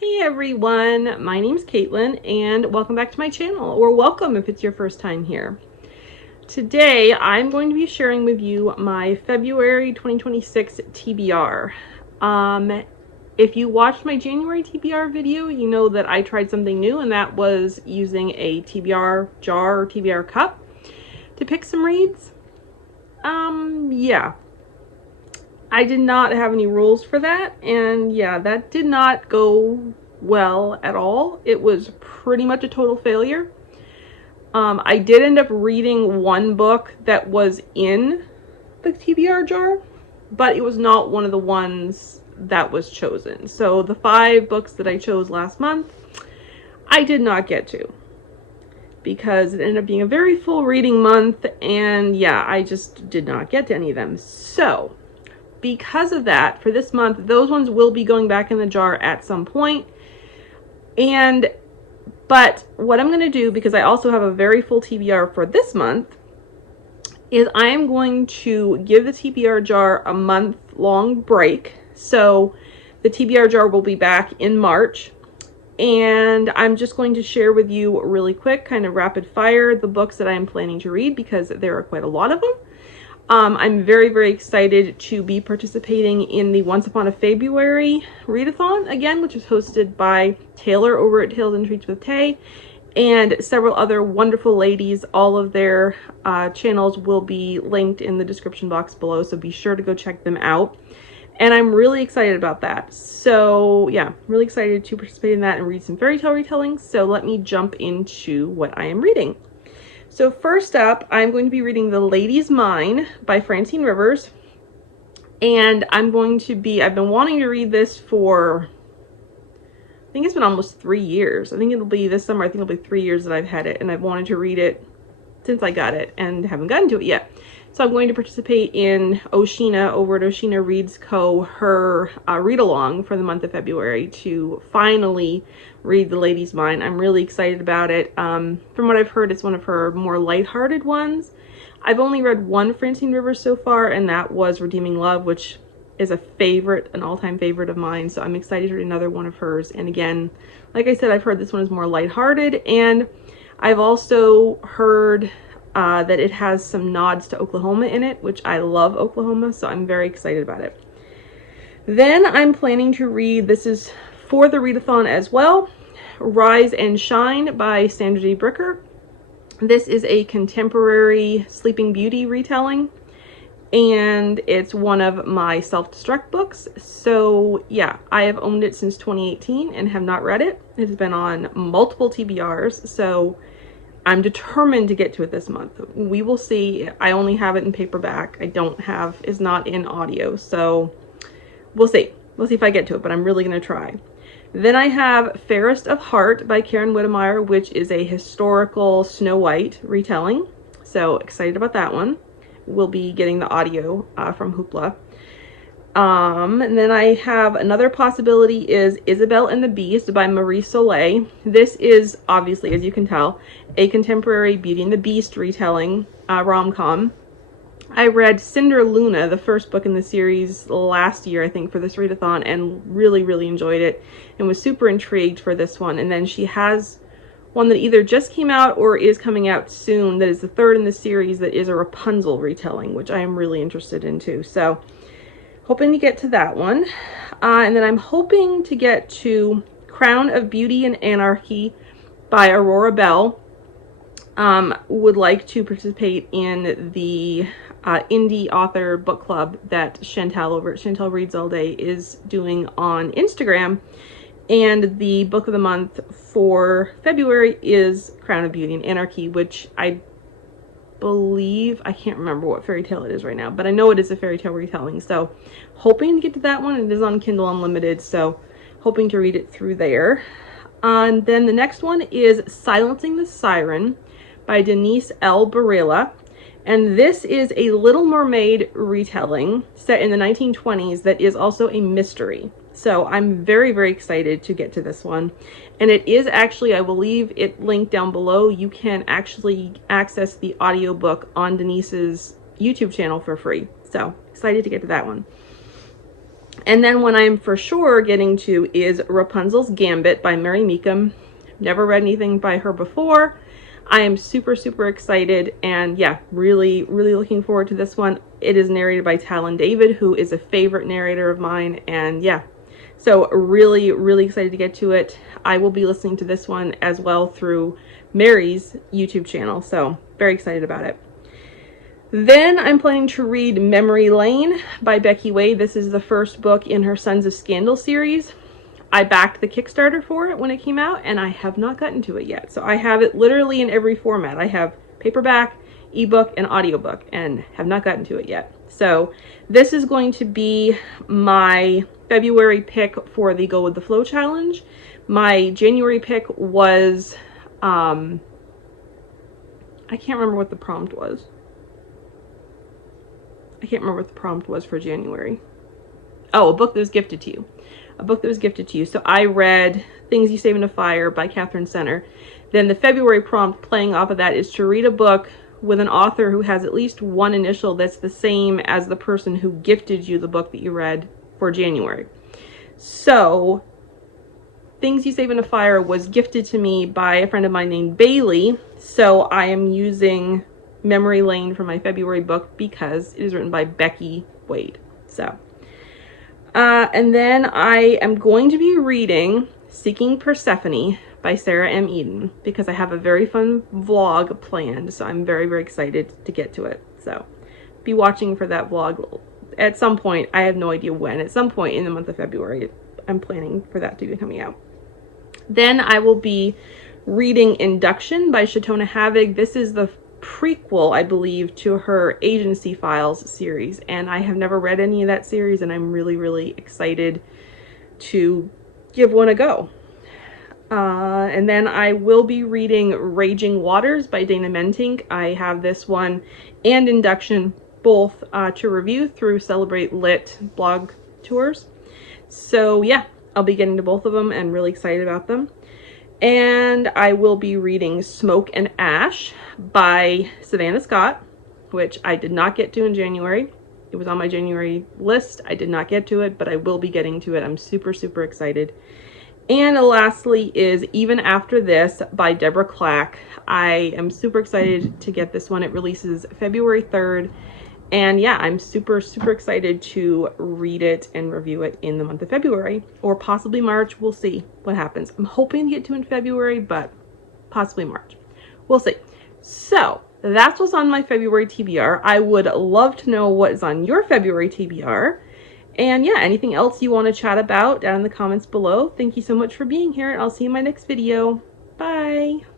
Hey everyone, my name's Caitlyn and welcome back to my channel, or welcome if it's your first time here. Today I'm going to be sharing with you my February 2026 TBR. If you watched my January TBR video, you know that I tried something new, and that was using a TBR jar or TBR cup to pick some reads. Yeah. I did not have any rules for that, and yeah, that did not go well at all. It was pretty much a total failure. I did end up reading one book that was in the TBR jar, but it was not one of the ones that was chosen. So the 5 books that I chose last month, I did not get to, because it ended up being a very full reading month, and yeah, I just did not get to any of them. So because of that, for this month, those ones will be going back in the jar at some point. But what I'm going to do, because I also have a very full TBR for this month, is I am going to give the TBR jar a month-long break. So the TBR jar will be back in March, and I'm just going to share with you really quick, kind of rapid fire, the books that I am planning to read, because there are quite a lot of them. I'm very, very excited to be participating in the Once Upon a February readathon again, which is hosted by Taylor over at Tales and Treats with Tay, and several other wonderful ladies. All of their channels will be linked in the description box below, so be sure to go check them out. And I'm really excited about that. So yeah, really excited to participate in that and read some fairy tale retellings. So let me jump into what I am reading. So first up, I'm going to be reading The Lady's Mine by Francine Rivers. And I've been wanting to read this for, I think it's been almost 3 years. I think it'll be this summer. I think it'll be 3 years that I've had it, and I've wanted to read it since I got it and haven't gotten to it yet. So I'm going to participate in Oshina over at Oshina Reads Co. her read-along for the month of February to finally read The Lady's Mine. I'm really excited about it. From what I've heard, it's one of her more lighthearted ones. I've only read one Francine Rivers so far, and that was Redeeming Love, which is an all-time favorite of mine. So I'm excited to read another one of hers. And again, like I said, I've heard this one is more lighthearted, and I've also heard that it has some nods to Oklahoma in it, which I love Oklahoma, so I'm very excited about it. Then I'm planning to read, this is for the readathon as well, Rise and Shine by Sandra D. Bricker. This is a contemporary Sleeping Beauty retelling, and it's one of my self-destruct books. So yeah, I have owned it since 2018 and have not read it. It has been on multiple TBRs, so I'm determined to get to it this month. We will see. I only have it in paperback. It's not in audio, so we'll see. We'll see if I get to it, but I'm really going to try. Then I have Fairest of Heart by Karen Witemeyer, which is a historical Snow White retelling. So excited about that one. We'll be getting the audio from Hoopla. And then I have another possibility is Isabelle and the Beast by Marie Soleil. This is obviously, as you can tell, a contemporary Beauty and the Beast retelling rom-com. I read Cinder Luna, the first book in the series, last year, I think, for this readathon, and really, really enjoyed it and was super intrigued for this one. And then she has one that either just came out or is coming out soon that is the third in the series, that is a Rapunzel retelling, which I am really interested in too. So hoping to get to that one. And then I'm hoping to get to Crown of Beauty and Anarchy by Aurora Belle. Would like to participate in the indie author book club that Chantal over at Chantal Reads All Day is doing on Instagram. And the book of the month for February is Crown of Beauty and Anarchy, which I believe, I can't remember what fairy tale it is right now, but I know it is a fairy tale retelling. So hoping to get to that one. It is on Kindle Unlimited, so hoping to read it through there. And then the next one is Silencing the Siren by Denise L. Barilla. And this is a Little Mermaid retelling set in the 1920s that is also a mystery. So I'm very, very excited to get to this one. And it is actually, I believe it linked down below, you can actually access the audiobook on Denise's YouTube channel for free. So excited to get to that one. And then one I'm for sure getting to is Rapunzel's Gambit by Mecham. Never read anything by her before. I am super, super excited, and yeah, really, really looking forward to this one. It is narrated by Talon David, who is a favorite narrator of mine, and yeah, so really, really excited to get to it. I will be listening to this one as well through Mary's YouTube channel, so very excited about it. Then I'm planning to read Memory Lane by Becky Wade. This is the first book in her Sons of Scandal series. I backed the Kickstarter for it when it came out, and I have not gotten to it yet. So I have it literally in every format. I have paperback, ebook, and audiobook, and have not gotten to it yet. So this is going to be my February pick for the Go With The Flow challenge. My January pick was, I can't remember what the prompt was. I can't remember what the prompt was for January. Oh, a book that was gifted to you. A book that was gifted to you. So I read Things You Save in a Fire by Catherine Center. Then the February prompt playing off of that is to read a book with an author who has at least one initial that's the same as the person who gifted you the book that you read for January. So Things You Save in a Fire was gifted to me by a friend of mine named Bailey. So I am using Memory Lane for my February book because it is written by Becky Wade. So and then I am going to be reading Seeking Persephone by Sarah M. Eden because I have a very fun vlog planned, so I'm very, very excited to get to it. So be watching for that vlog at some point. I have no idea when. At some point in the month of February, I'm planning for that to be coming out. Then I will be reading Induction by Shatona Havig. This is the prequel, I believe, to her Agency Files series, and I have never read any of that series, and I'm really, really excited to give one a go. And then I will be reading Raging Waters by Dana Mentink. I have this one and Induction both to review through Celebrate Lit blog tours. So yeah, I'll be getting to both of them and really excited about them. And I will be reading Smoke and Ash by Savannah Scott, which I did not get to in January. It was on my January list. I did not get to it, but I will be getting to it. I'm super, super excited. And lastly is Even After This by Deborah Clack. I am super excited to get this one. It releases February 3rd. And yeah, I'm super, super excited to read it and review it in the month of February, or possibly March. We'll see what happens. I'm hoping to get to in February, but possibly March. We'll see. So that's what's on my February TBR. I would love to know what is on your February TBR. And yeah, anything else you want to chat about down in the comments below. Thank you so much for being here, and I'll see you in my next video. Bye.